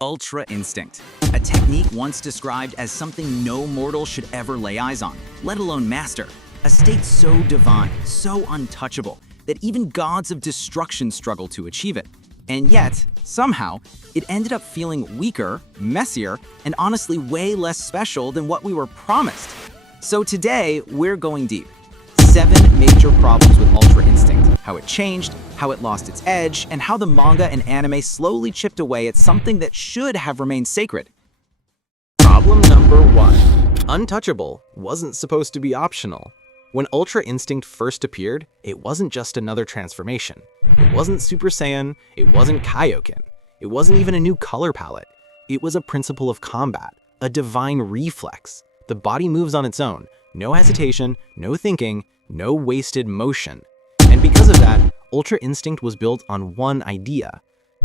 Ultra Instinct, a technique once described as something no mortal should ever lay eyes on, let alone master. A state so divine, so untouchable, that even gods of destruction struggle to achieve it. And yet, somehow, it ended up feeling weaker, messier, and honestly way less special than what we were promised. So today, we're going deep. 7 major problems with Ultra Instinct, how it changed, how it lost its edge, and how the manga and anime slowly chipped away at something that should have remained sacred. Problem number 1. Untouchable wasn't supposed to be optional. When Ultra Instinct first appeared, it wasn't just another transformation. It wasn't Super Saiyan, it wasn't Kaioken. It wasn't even a new color palette. It was a principle of combat, a divine reflex. The body moves on its own, no hesitation, no thinking, no wasted motion. And because of that, Ultra Instinct was built on one idea.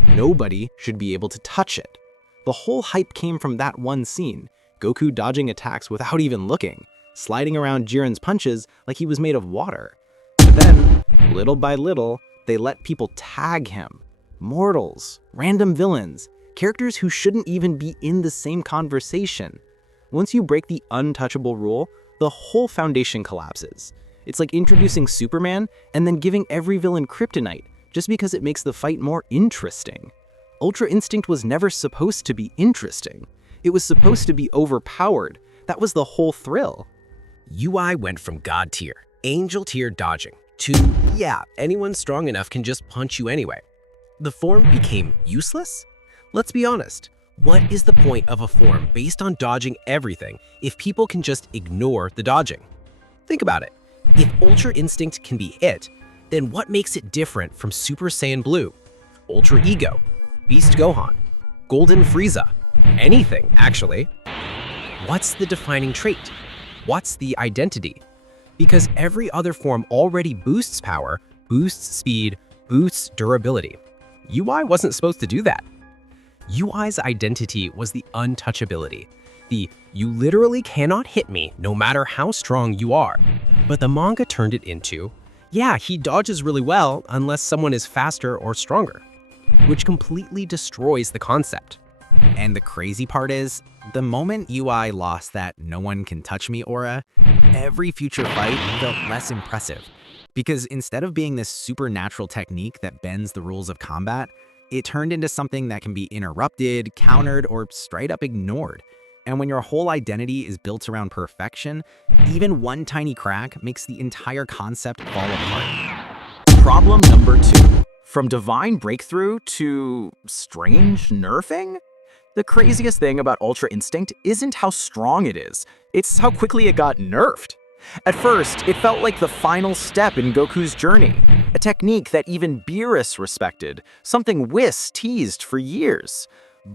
Nobody should be able to touch it. The whole hype came from that one scene, Goku dodging attacks without even looking, sliding around Jiren's punches like he was made of water. But then, little by little, they let people tag him. Mortals, random villains, characters who shouldn't even be in the same conversation. Once you break the untouchable rule, the whole foundation collapses. It's like introducing Superman and then giving every villain kryptonite just because it makes the fight more interesting. Ultra Instinct was never supposed to be interesting. It was supposed to be overpowered. That was the whole thrill. UI went from God tier, angel tier dodging, to, yeah, anyone strong enough can just punch you anyway. The form became useless? Let's be honest. What is the point of a form based on dodging everything if people can just ignore the dodging? Think about it. If Ultra Instinct can be it, then what makes it different from Super Saiyan Blue, Ultra Ego, Beast Gohan, Golden Frieza, anything, actually? What's the defining trait? What's the identity? Because every other form already boosts power, boosts speed, boosts durability. UI wasn't supposed to do that. UI's identity was the untouchability. You literally cannot hit me no matter how strong you are. But the manga turned it into, yeah, he dodges really well unless someone is faster or stronger, which completely destroys the concept. And the crazy part is, the moment UI lost that no one can touch me aura, every future fight felt less impressive. Because instead of being this supernatural technique that bends the rules of combat, it turned into something that can be interrupted, countered, or straight up ignored. And when your whole identity is built around perfection, even one tiny crack makes the entire concept fall apart. Problem number 2. From divine breakthrough to strange nerfing? The craziest thing about Ultra Instinct isn't how strong it is, it's how quickly it got nerfed. At first, it felt like the final step in Goku's journey, a technique that even Beerus respected, something Whis teased for years.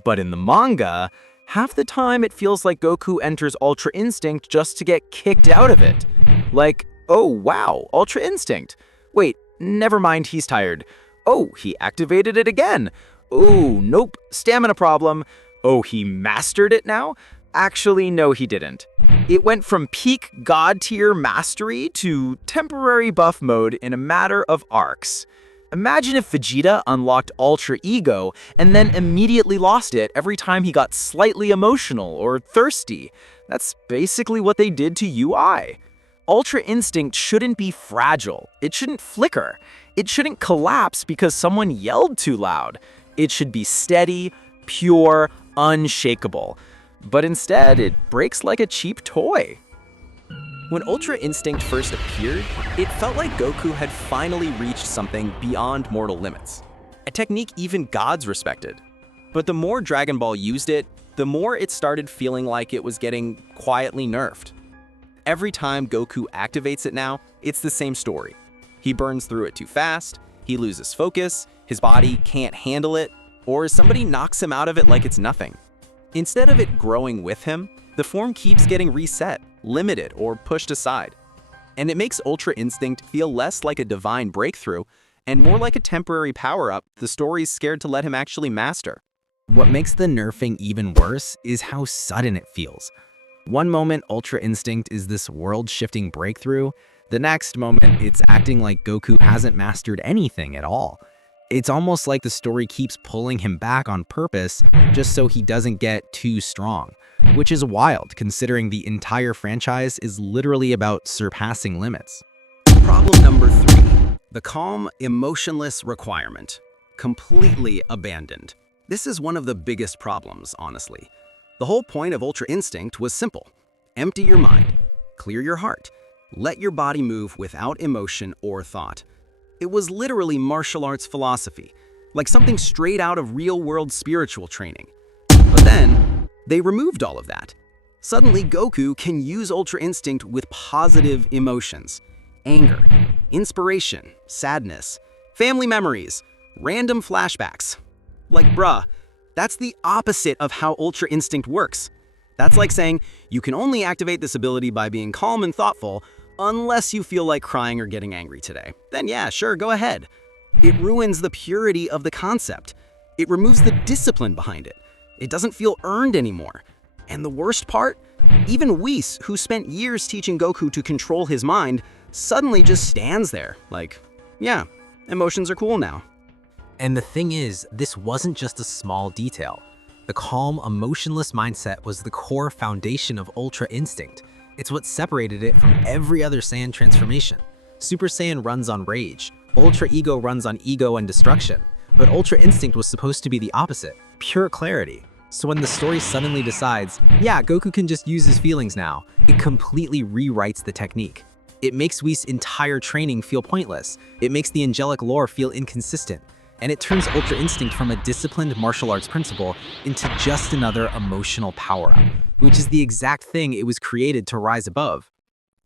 But in the manga, half the time it feels like Goku enters Ultra Instinct just to get kicked out of it. Like, oh wow, Ultra Instinct. Wait, never mind, he's tired. Oh, he activated it again. Oh, nope, stamina problem. Oh, he mastered it now? Actually, no, he didn't. It went from peak god tier mastery to temporary buff mode in a matter of arcs. Imagine if Vegeta unlocked Ultra Ego and then immediately lost it every time he got slightly emotional or thirsty. That's basically what they did to UI. Ultra Instinct shouldn't be fragile. It shouldn't flicker. It shouldn't collapse because someone yelled too loud. It should be steady, pure, unshakable. But instead, it breaks like a cheap toy. When Ultra Instinct first appeared, it felt like Goku had finally reached something beyond mortal limits. A technique even gods respected. But the more Dragon Ball used it, the more it started feeling like it was getting quietly nerfed. Every time Goku activates it now, it's the same story. He burns through it too fast, he loses focus, his body can't handle it, or somebody knocks him out of it like it's nothing. Instead of it growing with him, the form keeps getting reset, limited, or pushed aside. And it makes Ultra Instinct feel less like a divine breakthrough and more like a temporary power-up the story's scared to let him actually master. What makes the nerfing even worse is how sudden it feels. One moment, Ultra Instinct is this world-shifting breakthrough. The next moment, it's acting like Goku hasn't mastered anything at all. It's almost like the story keeps pulling him back on purpose just so he doesn't get too strong, which is wild considering the entire franchise is literally about surpassing limits. Problem number 3. The calm, emotionless requirement. Completely abandoned. This is one of the biggest problems, honestly. The whole point of Ultra Instinct was simple. Empty your mind, clear your heart, let your body move without emotion or thought. It was literally martial arts philosophy, like something straight out of real-world spiritual training. But then, they removed all of that. Suddenly, Goku can use Ultra Instinct with positive emotions. Anger, inspiration, sadness, family memories, random flashbacks. Like, bruh, that's the opposite of how Ultra Instinct works. That's like saying, you can only activate this ability by being calm and thoughtful, unless you feel like crying or getting angry today. Then yeah, sure, go ahead. It ruins the purity of the concept. It removes the discipline behind it. It doesn't feel earned anymore. And the worst part? Even Whis, who spent years teaching Goku to control his mind, suddenly just stands there, like, yeah, emotions are cool now. And the thing is, this wasn't just a small detail. The calm, emotionless mindset was the core foundation of Ultra Instinct. It's what separated it from every other Saiyan transformation. Super Saiyan runs on rage, Ultra Ego runs on ego and destruction, but Ultra Instinct was supposed to be the opposite, pure clarity. So when the story suddenly decides, yeah, Goku can just use his feelings now, it completely rewrites the technique. It makes Whis' entire training feel pointless, it makes the angelic lore feel inconsistent, and it turns Ultra Instinct from a disciplined martial arts principle into just another emotional power-up, which is the exact thing it was created to rise above.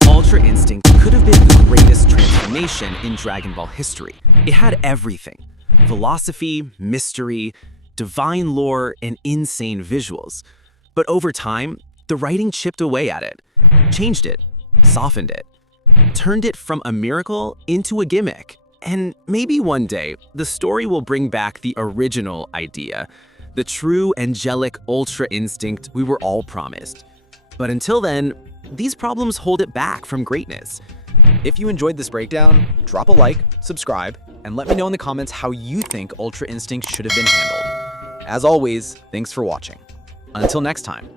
Ultra Instinct could have been the greatest transformation in Dragon Ball history. It had everything: philosophy, mystery, divine lore, and insane visuals. But over time, the writing chipped away at it, changed it, softened it, turned it from a miracle into a gimmick. And maybe one day, the story will bring back the original idea, the true angelic Ultra Instinct we were all promised. But until then, these problems hold it back from greatness. If you enjoyed this breakdown, drop a like, subscribe, and let me know in the comments how you think Ultra Instinct should have been handled. As always, thanks for watching. Until next time.